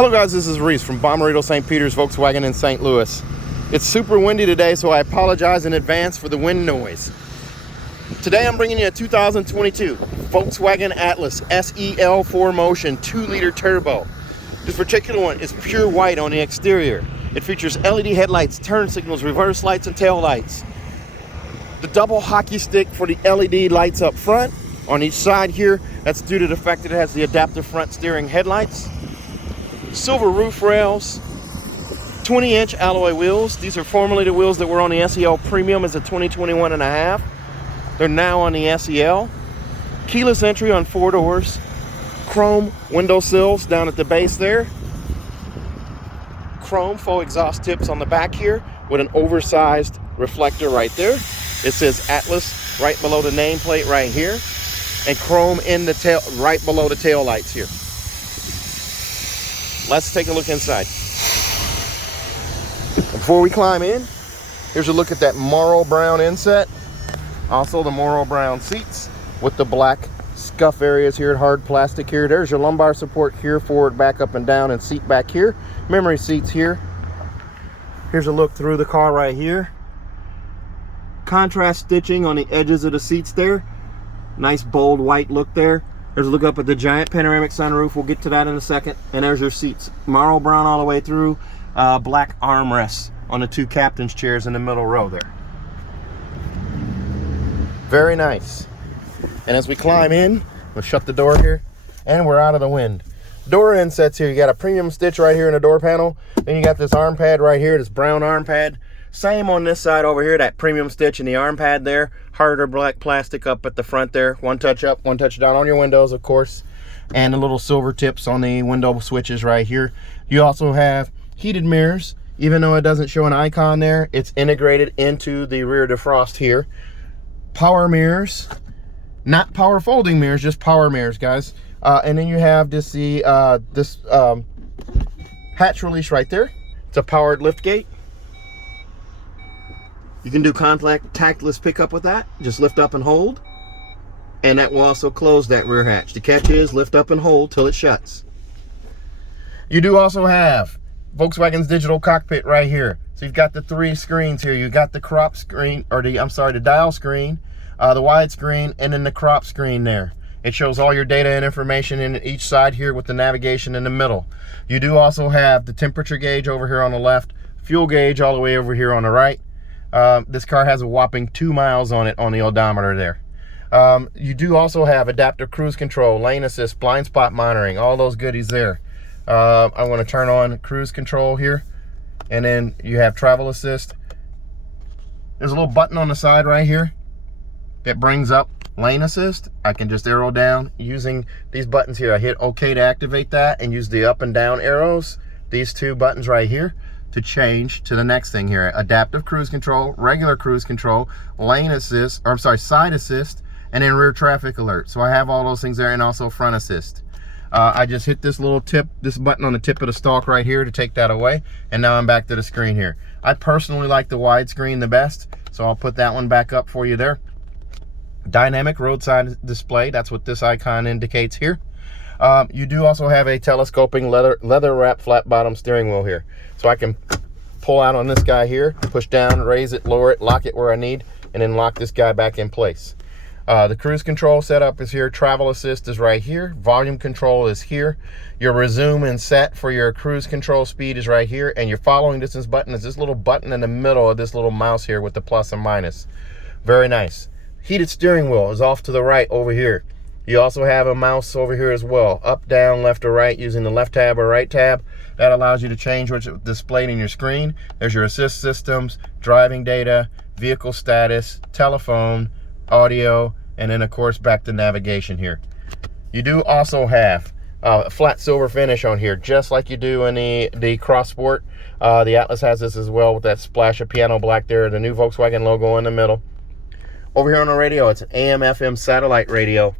Hello guys, this is Reese from Bommarito St. Peter's Volkswagen in St. Louis. It's super windy today, so I apologize in advance for the wind noise. Today I'm bringing you a 2022 Volkswagen Atlas SEL 4Motion 2-liter turbo. This particular one is pure white on the exterior. It features LED headlights, turn signals, reverse lights, and tail lights. The double hockey stick for the LED lights up front. On each side here, that's due to the fact that it has the adaptive front steering headlights. Silver roof rails, 20-inch alloy wheels. These are formerly the wheels that were on the SEL Premium as a 2021 and a half. They're now on the SEL. Keyless entry on 4 doors. Chrome window sills down at the base there. Chrome faux exhaust tips on the back here with an oversized reflector right there. It says Atlas right below the nameplate right here. And chrome in the tail, right below the tail lights here. Let's take a look inside. Before we climb in, here's a look at that Mauro Brown inset. Also the Mauro Brown seats with the black scuff areas here, hard plastic here. There's your lumbar support here, forward, back, up, and down, and seat back here. Memory seats here. Here's a look through the car right here. Contrast stitching on the edges of the seats there. Nice bold white look there. There's a look up at the giant panoramic sunroof. We'll get to that in a second. And there's your seats. Mauro Brown all the way through. Black armrests on the 2 captain's chairs in the middle row there. Very nice. And as we climb in, we'll shut the door here. And we're out of the wind. Door insets here. You got a premium stitch right here in the door panel. Then you got this arm pad right here, this brown arm pad. Same on this side over here, that premium stitch in the arm pad there. Harder black plastic up at the front there. One touch up, one touch down on your windows, of course. And the little silver tips on the window switches right here. You also have heated mirrors. Even though it doesn't show an icon there, it's integrated into the rear defrost here. Power mirrors. Not power folding mirrors, just power mirrors, guys. And then you have this hatch release right there. It's a powered lift gate. You can do contactless pickup with that. Just lift up and hold. And that will also close that rear hatch. The catch is lift up and hold till it shuts. You do also have Volkswagen's digital cockpit right here. So you've got the 3 screens here. You've got the crop screen, or the dial screen, the wide screen, and then the crop screen there. It shows all your data and information in each side here with the navigation in the middle. You do also have the temperature gauge over here on the left, fuel gauge all the way over here on the right. This car has a whopping 2 miles on it on the odometer there. You do also have adaptive cruise control, lane assist, blind spot monitoring, all those goodies there. I want to turn on cruise control here, and then you have travel assist. There's a little button on the side right here that brings up lane assist. I can just arrow down using these buttons here. I hit OK to activate that and use the up and down arrows, these 2 buttons right here, to change to the next thing here. Adaptive cruise control, regular cruise control, lane assist, or I'm sorry, side assist, and then rear traffic alert. So I have all those things there, and also front assist. I just hit this little this button on the tip of the stalk right here to take that away, and now I'm back to the screen here. I personally like the widescreen the best, so I'll put that one back up for you there. Dynamic roadside display, that's what this icon indicates here. You do also have a telescoping leather wrap flat bottom steering wheel here. So I can pull out on this guy here, push down, raise it, lower it, lock it where I need, and then lock this guy back in place. The cruise control setup is here. Travel assist is right here. Volume control is here. Your resume and set for your cruise control speed is right here. And your following distance button is this little button in the middle of this little mouse here with the plus and minus. Very nice. Heated steering wheel is off to the right over here. You also have a mouse over here as well, up, down, left, or right, using the left tab or right tab. That allows you to change what's displayed in your screen. There's your assist systems, driving data, vehicle status, telephone, audio, and then of course back to navigation here. You do also have a flat silver finish on here, just like you do in the Cross Sport. The Atlas has this as well with that splash of piano black there, the new Volkswagen logo in the middle. Over here on the radio, it's an AM, FM satellite radio.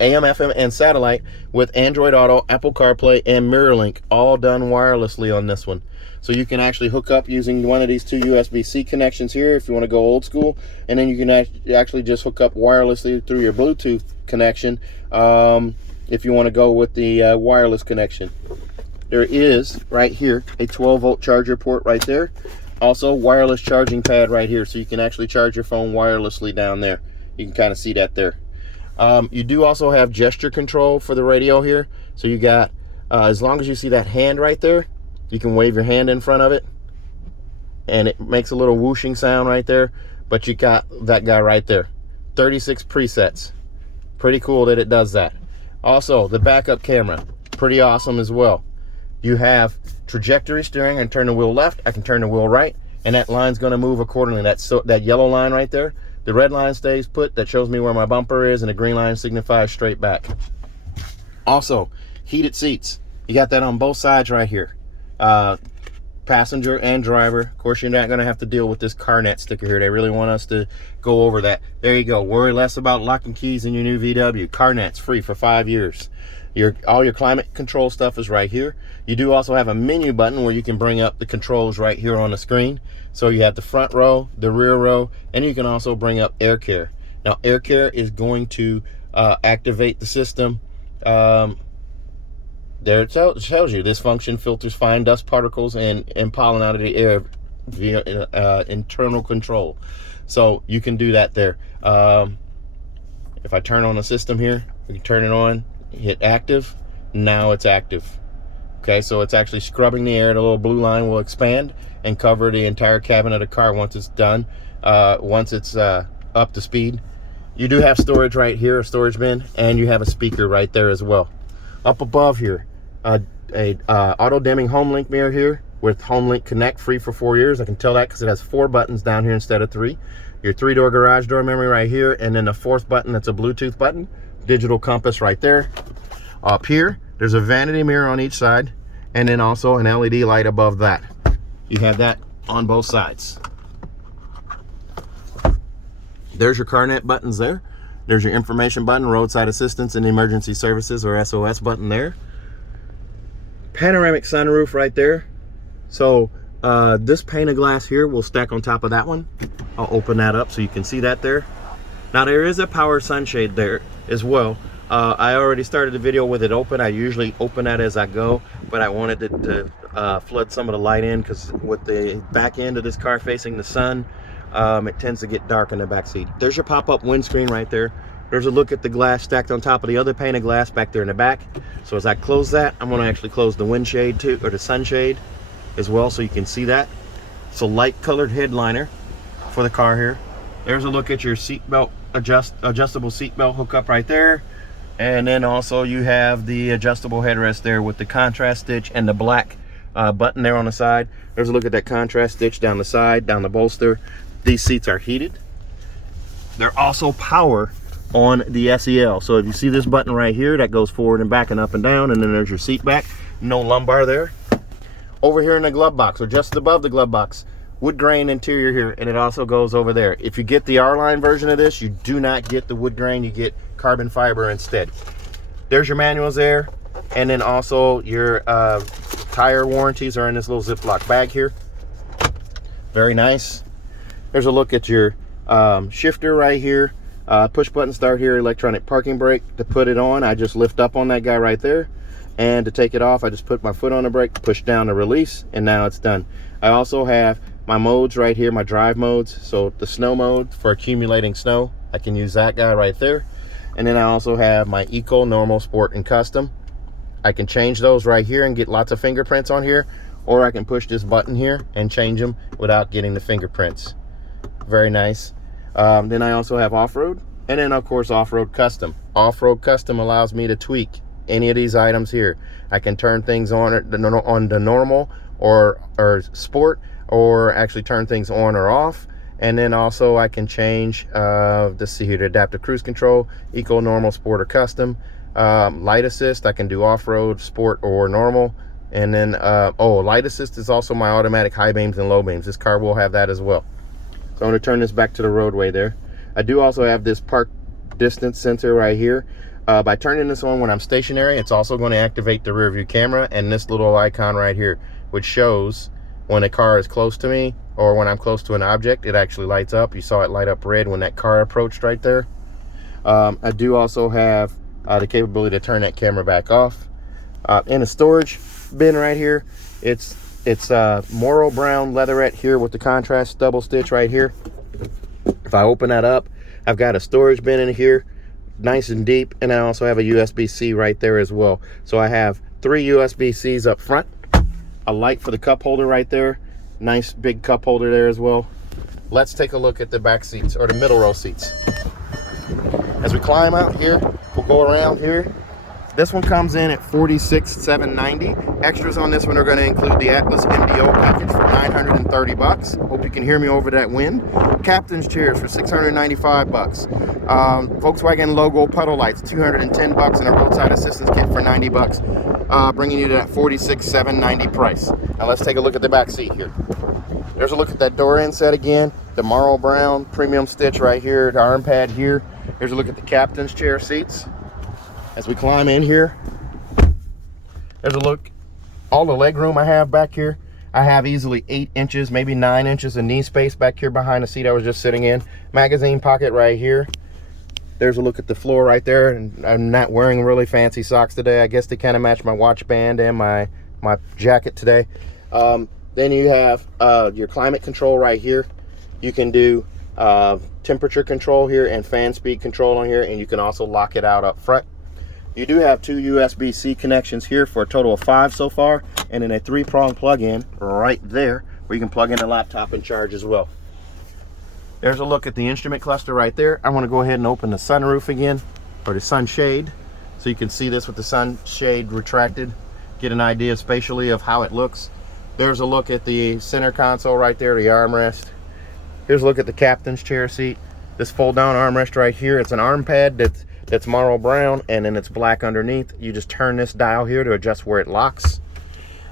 AM, FM, and satellite with Android Auto, Apple CarPlay, and MirrorLink, all done wirelessly on this one. So you can actually hook up using one of these 2 USB-C connections here if you want to go old school, and then you can actually just hook up wirelessly through your Bluetooth connection if you want to go with the wireless connection. There is right here a 12-volt charger port right there. Also wireless charging pad right here, so you can actually charge your phone wirelessly down there. You can kind of see that there. You do also have gesture control for the radio here. So you got, as long as you see that hand right there, you can wave your hand in front of it and it makes a little whooshing sound right there. But you got that guy right there. 36 presets. Pretty cool that it does that. Also, the backup camera, pretty awesome as well. You have trajectory steering. I can turn the wheel left, I can turn the wheel right, and that line's going to move accordingly. That yellow line right there, the red line stays put. That shows me where my bumper is, and the green line signifies straight back. Also, heated seats. You got that on both sides right here. Passenger and driver. Of course, you're not going to have to deal with this CarNet sticker here. They really want us to go over that. There you go. Worry less about locking keys in your new VW. CarNet's free for 5 years. All your climate control stuff is right here. You do also have a menu button where you can bring up the controls right here on the screen. So you have the front row, the rear row, and you can also bring up air care. Now, air care is going to activate the system. There it tells you this function filters fine dust particles and pollen out of the air via internal control. So you can do that there. If I turn on the system here, we can turn it on, hit active. Now it's active. Okay, so it's actually scrubbing the air. The little blue line will expand and cover the entire cabin of the car once it's done, once it's up to speed. You do have storage right here, a storage bin, and you have a speaker right there as well. Up above here, a auto dimming HomeLink mirror here with HomeLink Connect, free for 4 years. I can tell that because it has 4 buttons down here instead of 3. Your 3-door garage door memory right here, and then the 4th button, that's a Bluetooth button. Digital compass right there. Up here, there's a vanity mirror on each side, and then also an LED light above that. You have that on both sides. There's your CarNet buttons there. There's your information button, roadside assistance and emergency services, or SOS button there. Panoramic sunroof right there. So this pane of glass here will stack on top of that one. I'll open that up so you can see that there. Now there is a power sunshade there as well. I already started the video with it open. I usually open that as I go, but I wanted it to flood some of the light in, because with the back end of this car facing the sun, it tends to get dark in the back seat. There's your pop-up windscreen right there. There's a look at the glass stacked on top of the other pane of glass back there in the back. So as I close that, I'm going to actually close the windshield too, or the sunshade as well, so you can see that. It's a light colored headliner for the car here. There's a look at your seatbelt adjustable seatbelt hookup right there. And then also you have the adjustable headrest there with the contrast stitch and the black button there on the side. There's a look at that contrast stitch down the side, down the bolster. These seats are heated. They're also power on the SEL. So if you see this button right here, that goes forward and back and up and down, and then there's your seat back. No lumbar there. Over here in the glove box, or just above the glove box, wood grain interior here, and it also goes over there. If you get the R-Line version of this, you do not get the wood grain, you get carbon fiber instead. There's your manuals there, and then also your tire warranties are in this little Ziploc bag here. Very nice. There's a look at your shifter right here. Push button start here, electronic parking brake. To put it on, I just lift up on that guy right there, and to take it off, I just put my foot on the brake, push down to release, and now it's done. I also have my modes right here, my drive modes. So the snow mode for accumulating snow, I can use that guy right there. And then I also have my eco, normal, sport, and custom. I can change those right here and get lots of fingerprints on here, or I can push this button here and change them without getting the fingerprints. Very nice. Then I also have off-road, and then of course off-road custom. Off-road custom allows me to tweak any of these items here. I can turn things on the normal or sport, or actually turn things on or off. And then also I can change, let's see here, the adaptive cruise control, eco, normal, sport, or custom. Light assist, I can do off-road, sport, or normal. And then, light assist is also my automatic high beams and low beams. This car will have that as well. So I'm going to turn this back to the roadway there. I do also have this park distance sensor right here. By turning this on when I'm stationary, it's also going to activate the rear view camera and this little icon right here, which shows when a car is close to me or when I'm close to an object. It actually lights up. You saw it light up red when that car approached right there. I do also have the capability to turn that camera back off. In the storage, bin right here. It's Mauro Brown leatherette here with the contrast double stitch right here. If I open that up, I've got a storage bin in here, nice and deep, and I also have a USB-C right there as well. So I have 3 USB-Cs up front, a light for the cup holder right there, nice big cup holder there as well. Let's take a look at the back seats, or the middle row seats. As we climb out here, we'll go around here. This one comes in at $46,790. Extras on this one are going to include the Atlas MDO package for $930. Hope you can hear me over that wind. Captain's chairs for $695. Volkswagen logo puddle lights, $210, and a roadside assistance kit for $90, bringing you to that $46,790 price. Now let's take a look at the back seat here. There's a look at that door inset again. The Mauro Brown premium stitch right here, the arm pad here. Here's a look at the captain's chair seats. As we climb in here, there's a look, all the leg room I have back here. I have easily 8 inches, maybe 9 inches of knee space back here behind the seat I was just sitting in. Magazine pocket right here. There's a look at the floor right there, and I'm not wearing really fancy socks today. I guess they kind of match my watch band and my jacket today. Then you have your climate control right here. You can do temperature control here and fan speed control on here, and you can also lock it out up front. You do have 2 USB-C connections here for a total of 5 so far, and then a 3-prong plug-in right there where you can plug in a laptop and charge as well. There's a look at the instrument cluster right there. I want to go ahead and open the sunroof again, or the sunshade, so you can see this with the sunshade retracted, get an idea spatially of how it looks. There's a look at the center console right there, the armrest. Here's a look at the captain's chair seat. This fold-down armrest right here, it's an arm pad that's Mauro Brown, and then it's black underneath. You just turn this dial here to adjust where it locks.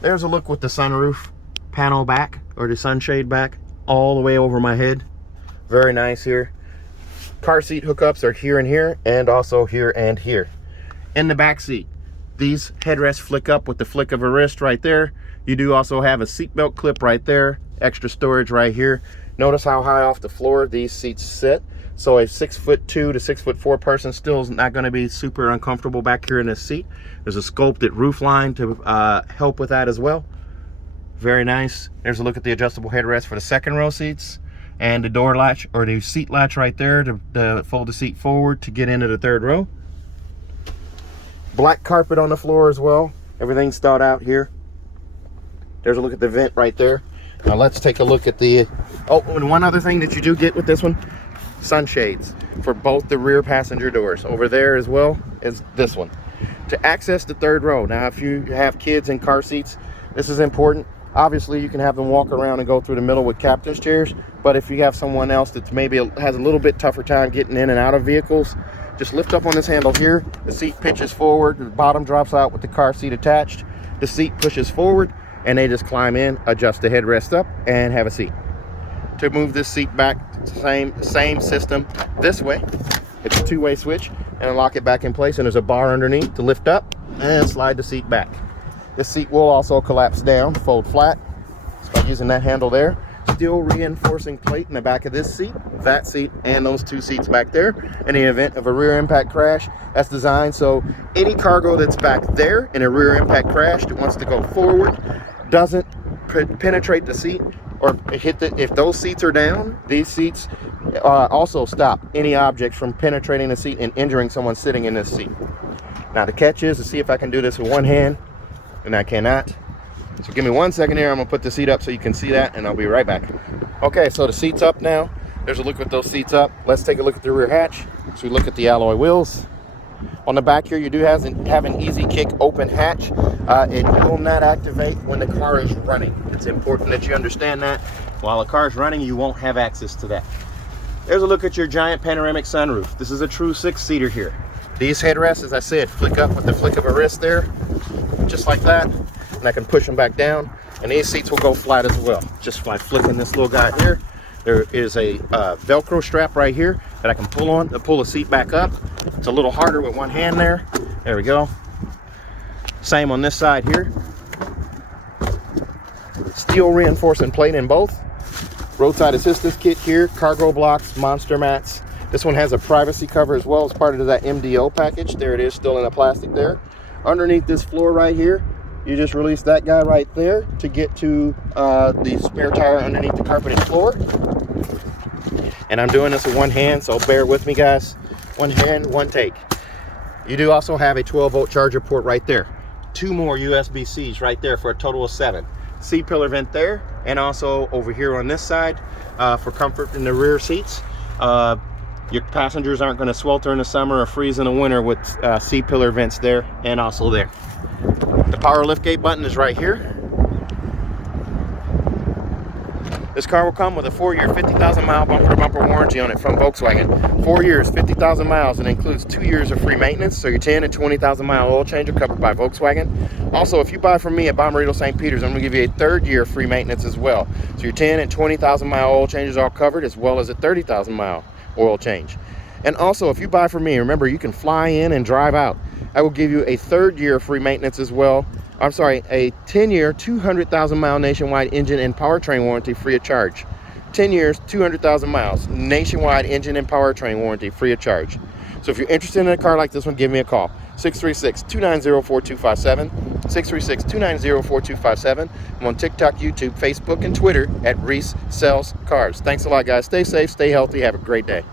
There's a look with the sunroof panel back, or the sunshade back, all the way over my head. Very nice here. Car seat hookups are here and here, and also here and here. In the back seat, these headrests flick up with the flick of a wrist right there. You do also have a seatbelt clip right there, extra storage right here. Notice how high off the floor these seats sit. So a 6'2" to 6'4" person still is not going to be super uncomfortable back here in this seat. There's a sculpted roof line to help with that as well. Very nice. There's a look at the adjustable headrest for the second row seats, and the door latch, or the seat latch right there to fold the seat forward to get into the third row. Black carpet on the floor as well. Everything's thought out here. There's a look at the vent right there. Now let's take a look at the, oh, and one other thing that you do get with this one, sunshades for both the rear passenger doors. Over there as well as this one. To access the third row, now if you have kids in car seats, this is important. Obviously you can have them walk around and go through the middle with captain's chairs, but if you have someone else that maybe has a little bit tougher time getting in and out of vehicles, just lift up on this handle here. The seat pitches forward, the bottom drops out with the car seat attached. The seat pushes forward, and they just climb in, adjust the headrest up, and have a seat. To move this seat back, same system this way. It's a 2-way switch, and lock it back in place, and there's a bar underneath to lift up and slide the seat back. This seat will also collapse down, fold flat, just by using that handle there. Steel reinforcing plate in the back of this seat, that seat, and those 2 seats back there. In the event of a rear impact crash, that's designed so any cargo that's back there in a rear impact crash that wants to go forward doesn't penetrate the seat or hit if those seats are down. These seats also stop any object from penetrating the seat and injuring someone sitting in this seat. Now the catch is to see if I can do this with one hand, and I cannot. So give me 1 second here. I'm gonna put the seat up so you can see that, and I'll be right back. Okay, so the seat's up now. There's a look at those seats up. Let's take a look at the rear hatch. So we look at the alloy wheels. On the back here, you do have an easy kick open hatch. It will not activate when the car is running. It's important that you understand that. While the car is running, you won't have access to that. There's a look at your giant panoramic sunroof. This is a true 6-seater here. These headrests, as I said, flick up with the flick of a wrist there, just like that. And I can push them back down, and these seats will go flat as well, just by flicking this little guy here. There is a Velcro strap right here that I can pull on to pull the seat back up. It's a little harder with one hand there. There we go. Same on this side here. Steel reinforcing plate in both. Roadside assistance kit here, cargo blocks, monster mats. This one has a privacy cover as well as part of that MDO package. There it is, still in the plastic there. Underneath this floor right here, You just release that guy right there to get to the spare tire underneath the carpeted floor. And I'm doing this with one hand, so bear with me, guys. One hand, one take. You do also have a 12-volt charger port right there. 2 more USB-Cs right there for a total of 7. C-pillar vent there, and also over here on this side for comfort in the rear seats. Your passengers aren't going to swelter in the summer or freeze in the winter with C-pillar vents there and also there. The power liftgate button is right here. This car will come with a 4-year, 50,000-mile bumper-to-bumper warranty on it from Volkswagen. 4 years, 50,000 miles, and includes 2 years of free maintenance. So your 10 and 20,000-mile oil change are covered by Volkswagen. Also, if you buy from me at Bommarito St. Peter's, I'm going to give you a 3rd year free maintenance as well. So your 10 and 20,000-mile oil changes are all covered, as well as a 30,000-mile oil change. And also, if you buy from me, remember, you can fly in and drive out. I will give you a 3rd year free maintenance as well. I'm sorry, a 10-year, 200,000-mile nationwide engine and powertrain warranty free of charge. 10 years, 200,000 miles, nationwide engine and powertrain warranty free of charge. So if you're interested in a car like this one, give me a call. 636-290-4257, 636-290-4257. I'm on TikTok, YouTube, Facebook, and Twitter at Reese Sells Cars. Thanks a lot, guys. Stay safe, stay healthy, have a great day.